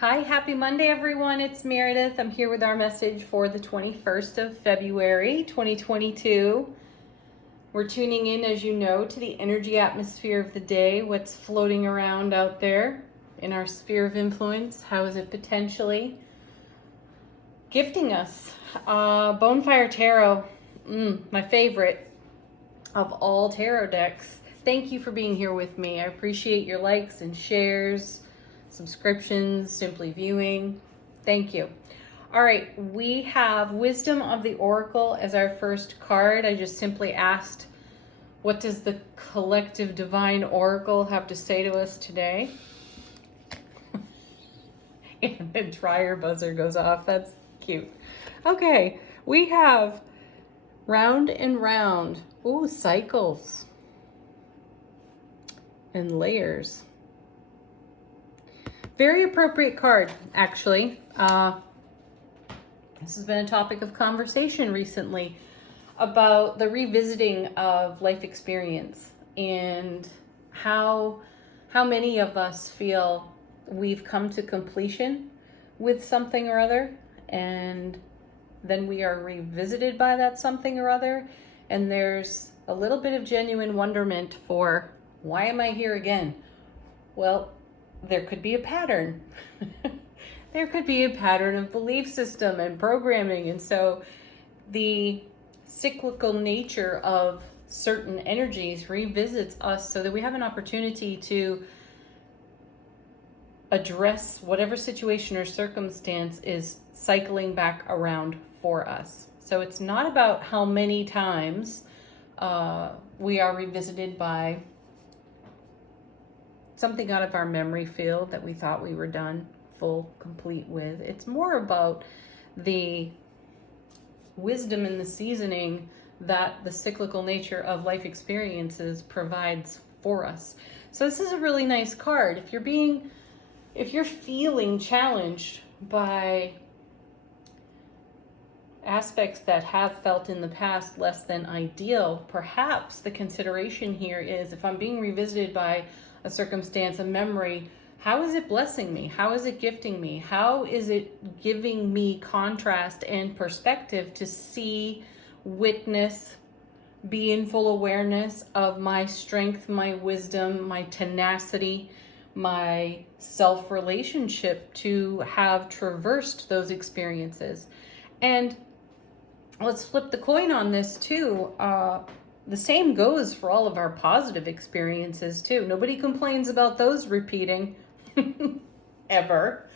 Hi, happy Monday, everyone. It's Meredith. I'm here with our message for the 21st of February, 2022. We're tuning in, as you know, to the energy atmosphere of the day, what's floating around out there in our sphere of influence. How is it potentially gifting us? Bonfire Tarot, my favorite of all tarot decks. Thank you for being here with me. I appreciate your likes and shares, subscriptions, simply viewing. Thank you. All right, we have Wisdom of the Oracle as our first card. I just simply asked, what does the collective divine oracle have to say to us today? And the dryer buzzer goes off. That's cute. Okay, we have round and round. Ooh, cycles and layers. Very appropriate card, actually. This has been a topic of conversation recently about the revisiting of life experience and how many of us feel we've come to completion with something or other, and then we are revisited by that something or other, and there's a little bit of genuine wonderment for, why am I here again? Well, there could be a pattern. There could be a pattern of belief system and programming. And so the cyclical nature of certain energies revisits us so that we have an opportunity to address whatever situation or circumstance is cycling back around for us. So it's not about how many times we are revisited by something out of our memory field that we thought we were done, full, complete with. It's more about the wisdom and the seasoning that the cyclical nature of life experiences provides for us. So this is a really nice card. If you're feeling challenged by aspects that have felt in the past less than ideal, perhaps the consideration here is, if I'm being revisited by a circumstance, a memory, how is it blessing me? How is it gifting me? How is it giving me contrast and perspective to see, witness, be in full awareness of my strength, my wisdom, my tenacity, my self-relationship to have traversed those experiences? And let's flip the coin on this too. The same goes for all of our positive experiences too. Nobody complains about those repeating ever.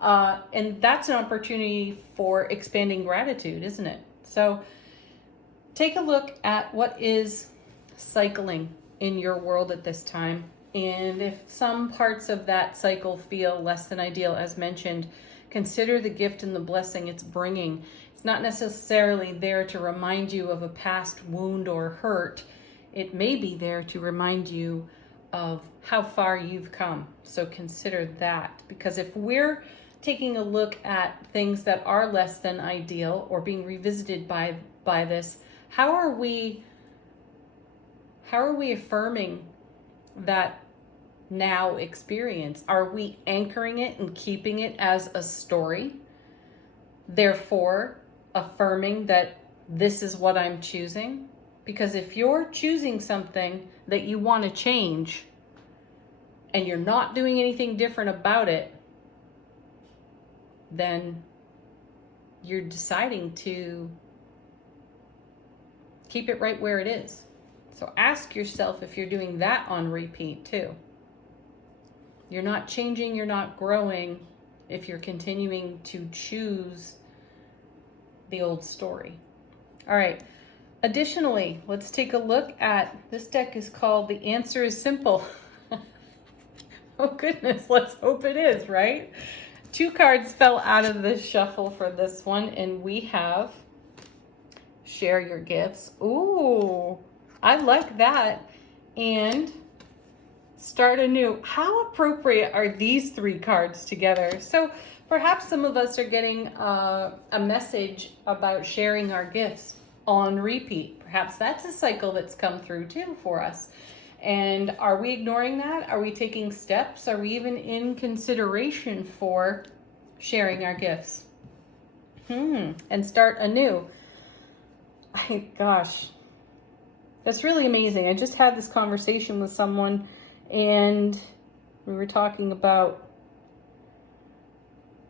And that's an opportunity for expanding gratitude, isn't it? So take a look at what is cycling in your world at this time. And if some parts of that cycle feel less than ideal, as mentioned, consider the gift and the blessing it's bringing. It's not necessarily there to remind you of a past wound or hurt. It may be there to remind you of how far you've come. So consider that, because if we're taking a look at things that are less than ideal or being revisited by this, how are we affirming that now experience? Are we anchoring it and keeping it as a story, therefore affirming that this is what I'm choosing? Because if you're choosing something that you want to change and you're not doing anything different about it, then you're deciding to keep it right where it is. So ask yourself if you're doing that on repeat too. You're not changing, you're not growing if you're continuing to choose the old story. All right. Additionally, let's take a look at, this deck is called The Answer is Simple. Oh goodness, let's hope it is, right? 2 cards fell out of the shuffle for this one, and we have Share Your Gifts. Ooh, I like that. And Start Anew. How appropriate are these 3 cards together? So perhaps some of us are getting a message about sharing our gifts on repeat. Perhaps that's a cycle that's come through too for us. And are we ignoring that? Are we taking steps? Are we even in consideration for sharing our gifts? And start anew. Gosh, that's really amazing. I just had this conversation with someone, and we were talking about,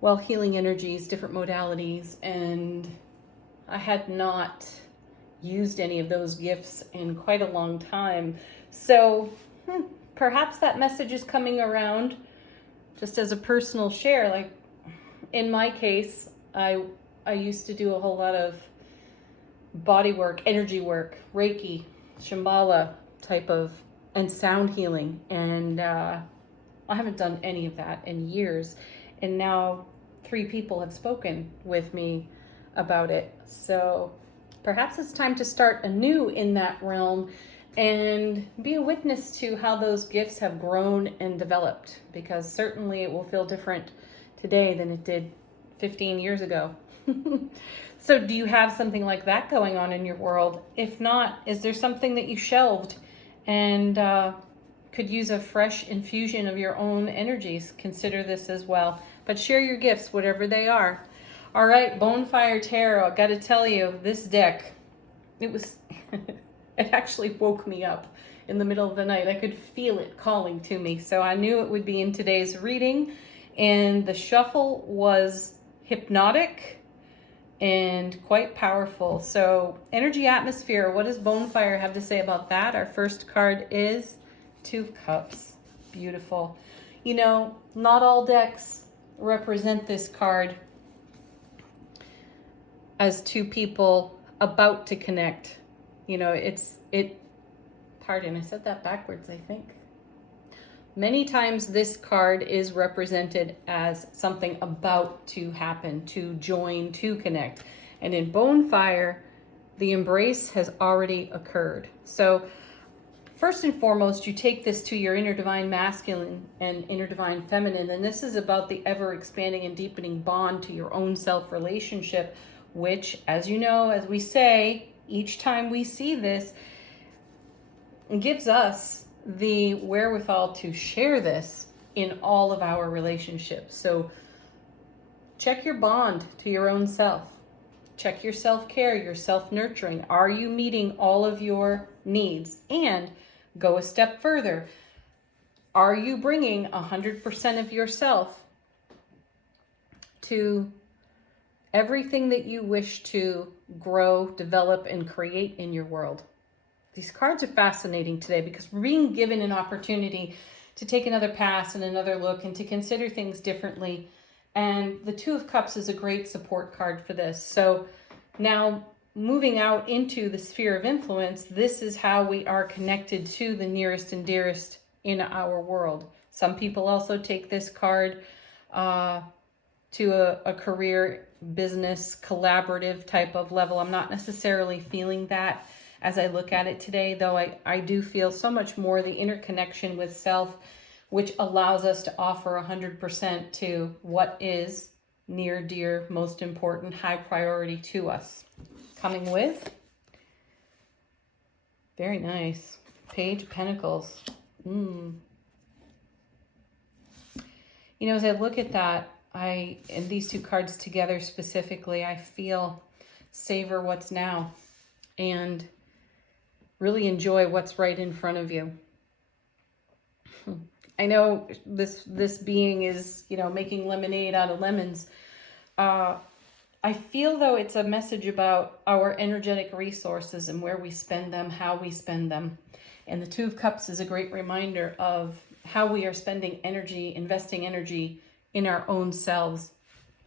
well, healing energies, different modalities, and I had not used any of those gifts in quite a long time. So perhaps that message is coming around just as a personal share. Like in my case, I used to do a whole lot of body work, energy work, Reiki, Shambhala type of, and sound healing. And I haven't done any of that in years. And now 3 people have spoken with me about it. So perhaps it's time to start anew in that realm and be a witness to how those gifts have grown and developed, because certainly it will feel different today than it did 15 years ago. So do you have something like that going on in your world? If not, is there something that you shelved and could use a fresh infusion of your own energies? Consider this as well. But share your gifts, whatever they are. All right, Bonfire Tarot. I got to tell you, this deck, it actually woke me up in the middle of the night. I could feel it calling to me. So I knew it would be in today's reading. And the shuffle was hypnotic and quite powerful. So energy atmosphere, what does Bonfire have to say about that? Our first card is 2 of Cups. Beautiful. You know, not all decks represent this card as 2 people about to connect. You know, pardon, I said that backwards, I think. Many times this card is represented as something about to happen, to join, to connect. And in Bonfire, the embrace has already occurred. So first and foremost, you take this to your inner divine masculine and inner divine feminine. And this is about the ever expanding and deepening bond to your own self relationship, which, as you know, as we say, each time we see this, gives us the wherewithal to share this in all of our relationships. So check your bond to your own self. Check your self-care, your self-nurturing. Are you meeting all of your needs? And go a step further. Are you bringing 100% of yourself to everything that you wish to grow, develop, and create in your world? These cards are fascinating today because we're being given an opportunity to take another pass and another look and to consider things differently. And the 2 of Cups is a great support card for this. So now moving out into the sphere of influence, this is how we are connected to the nearest and dearest in our world. Some people also take this card to a career, business, collaborative type of level. I'm not necessarily feeling that as I look at it today, though I do feel so much more the interconnection with self, which allows us to offer 100% to what is near, dear, most important, high priority to us. Coming with, very nice, Page of Pentacles. You know, as I look at that, and these 2 cards together specifically, I feel savor what's now and really enjoy what's right in front of you. I know this being is, you know, making lemonade out of lemons. I feel, though, it's a message about our energetic resources and where we spend them, how we spend them. And the 2 of Cups is a great reminder of how we are spending energy, investing energy in our own selves,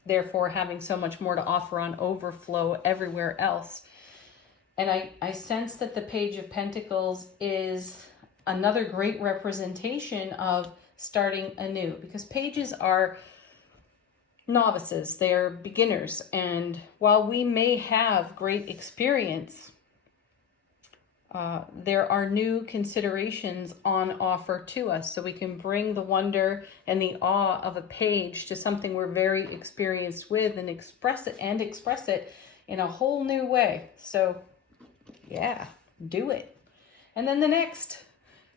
therefore having so much more to offer on overflow everywhere else. And I sense that the Page of Pentacles is another great representation of starting anew, because pages are novices, they're beginners. And while we may have great experience, there are new considerations on offer to us. So we can bring the wonder and the awe of a page to something we're very experienced with and express it in a whole new way. So yeah, do it. And then the next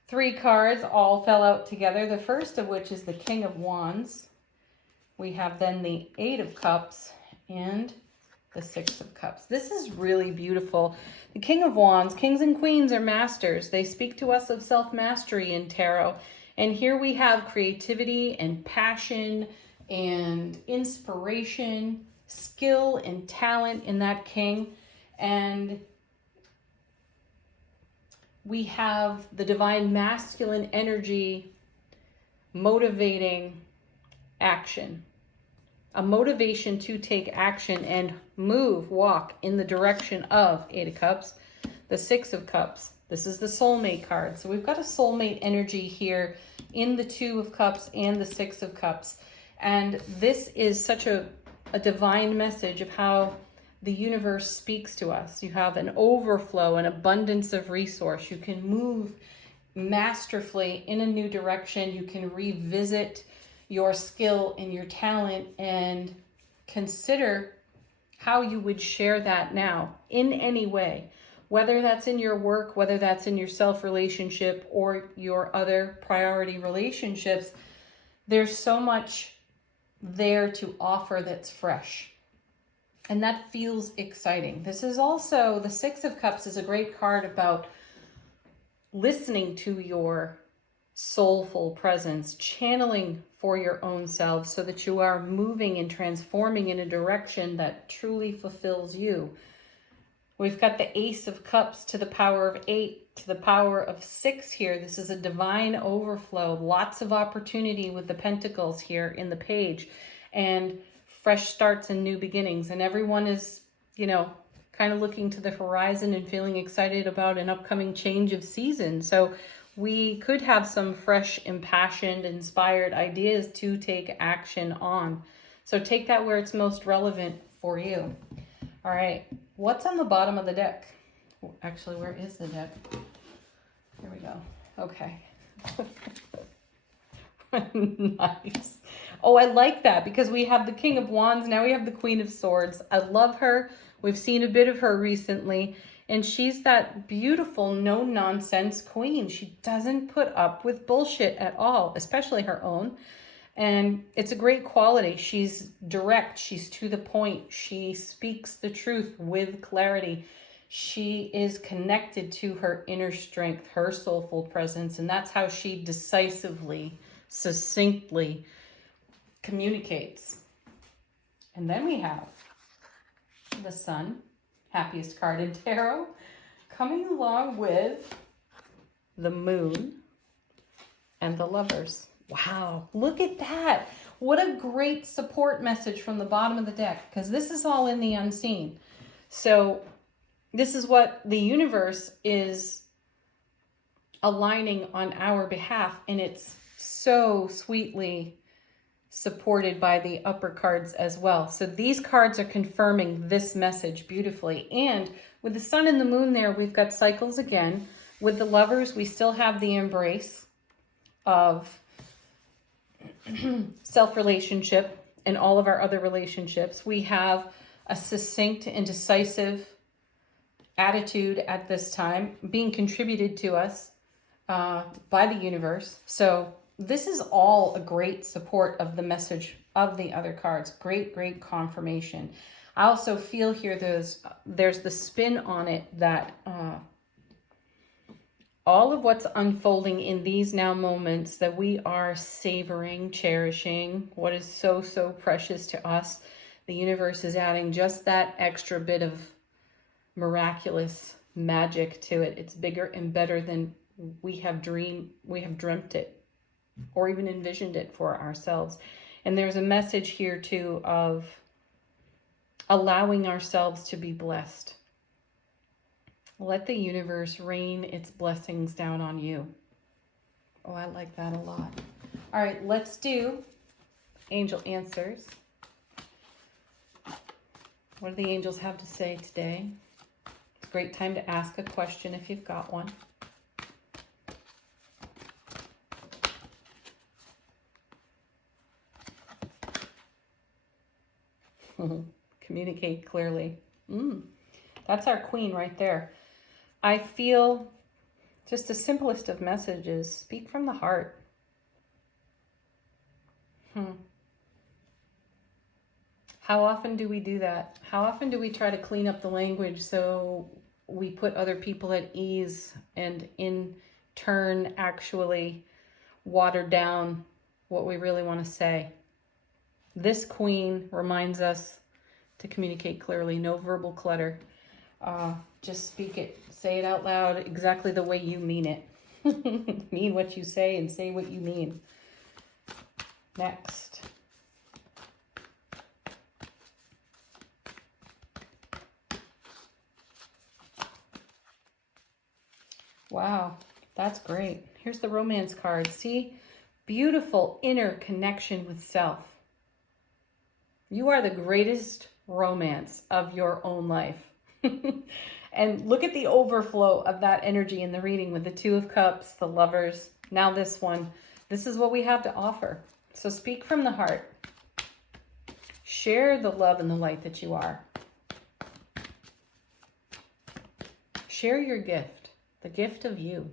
Three cards all fell out together. The first of which is the King of Wands. We have then the Eight of Cups and the Six of Cups. This is really beautiful. The King of Wands, kings and queens are masters. They speak to us of self-mastery in tarot. And here we have creativity and passion and inspiration, skill and talent in that king. And we have the divine masculine energy motivating action. A motivation to take action and move, walk in the direction of Eight of Cups. The Six of Cups. This is the soulmate card. So we've got a soulmate energy here in the Two of Cups and the Six of Cups. And this is such a divine message of how the universe speaks to us. You have an overflow, an abundance of resource. You can move masterfully in a new direction. You can revisit your skill and your talent and consider how you would share that now in any way, whether that's in your work, whether that's in your self-relationship or your other priority relationships. There's so much there to offer that's fresh. And that feels exciting. This is also, the Six of Cups is a great card about listening to your soulful presence, channeling for your own self so that you are moving and transforming in a direction that truly fulfills you. We've got the Ace of Cups to the power of 8 to the power of 6 here. This is a divine overflow, lots of opportunity with the Pentacles here in the page, and fresh starts and new beginnings. And everyone is, you know, kind of looking to the horizon and feeling excited about an upcoming change of season. So we could have some fresh, impassioned, inspired ideas to take action on. So take that where it's most relevant for you. All right, what's on the bottom of the deck? Actually, where is the deck? Here we go. Okay. Nice. Oh, I like that because we have the King of Wands. Now we have the Queen of Swords. I love her. We've seen a bit of her recently. And she's that beautiful, no-nonsense queen. She doesn't put up with bullshit at all, especially her own. And it's a great quality. She's direct. She's to the point. She speaks the truth with clarity. She is connected to her inner strength, her soulful presence. And that's how she decisively, succinctly communicates. And then we have the Sun. Happiest card in tarot, coming along with the Moon and the Lovers. Wow, look at that. What a great support message from the bottom of the deck, because this is all in the unseen. So this is what the universe is aligning on our behalf, and it's so sweetly supported by the upper cards as well. So these cards are confirming this message beautifully. And with the Sun and the Moon there, we've got cycles again. With the Lovers, we still have the embrace of self-relationship and all of our other relationships. We have a succinct and decisive attitude at this time being contributed to us by the universe. So this is all a great support of the message of the other cards. Great, great confirmation. I also feel here there's the spin on it that all of what's unfolding in these now moments that we are savoring, cherishing, what is so, so precious to us, the universe is adding just that extra bit of miraculous magic to it. It's bigger and better than we have dreamt it, or even envisioned it for ourselves. And there's a message here too of allowing ourselves to be blessed. Let the universe rain its blessings down on you. Oh, I like that a lot. All right, let's do angel answers. What do the angels have to say today? It's a great time to ask a question if you've got one. Communicate clearly. That's our queen right there. I feel Just the simplest of messages. Speak from the heart. How often do we do that? How often do we try to clean up the language so we put other people at ease and in turn actually water down what we really want to say? This queen reminds us to communicate clearly. No verbal clutter. Just speak it. Say it out loud exactly the way you mean it. Mean what you say and say what you mean. Next. Wow, that's great. Here's the romance card. See? Beautiful inner connection with self. You are the greatest romance of your own life. And look at the overflow of that energy in the reading with the Two of Cups, the Lovers, now this one. This is what we have to offer. So speak from the heart. Share the love and the light that you are. Share your gift, the gift of you.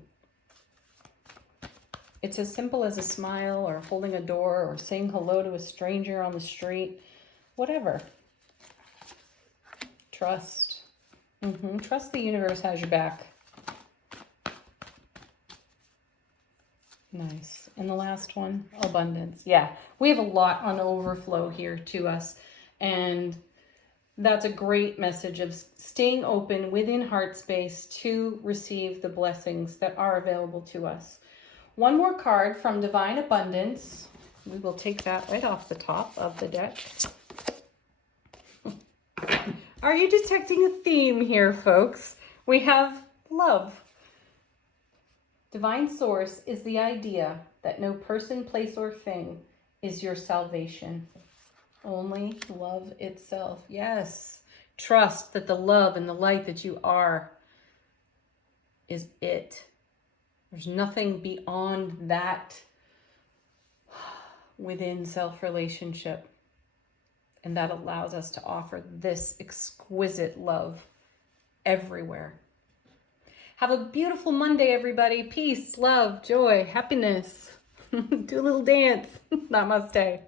It's as simple as a smile or holding a door or saying hello to a stranger on the street, whatever. Trust. Trust the universe has your back. Nice. And the last one, abundance. Yeah, we have a lot on overflow here to us. And that's a great message of staying open within heart space to receive the blessings that are available to us. One more card from Divine Abundance. We will take that right off the top of the deck. Are you detecting a theme here, folks? We have love. Divine Source is the idea that no person, place, or thing is your salvation. Only love itself. Yes. Trust that the love and the light that you are is it. There's nothing beyond that within self-relationship. And that allows us to offer this exquisite love everywhere. Have a beautiful Monday, everybody. Peace, love, joy, happiness. Do a little dance. Namaste.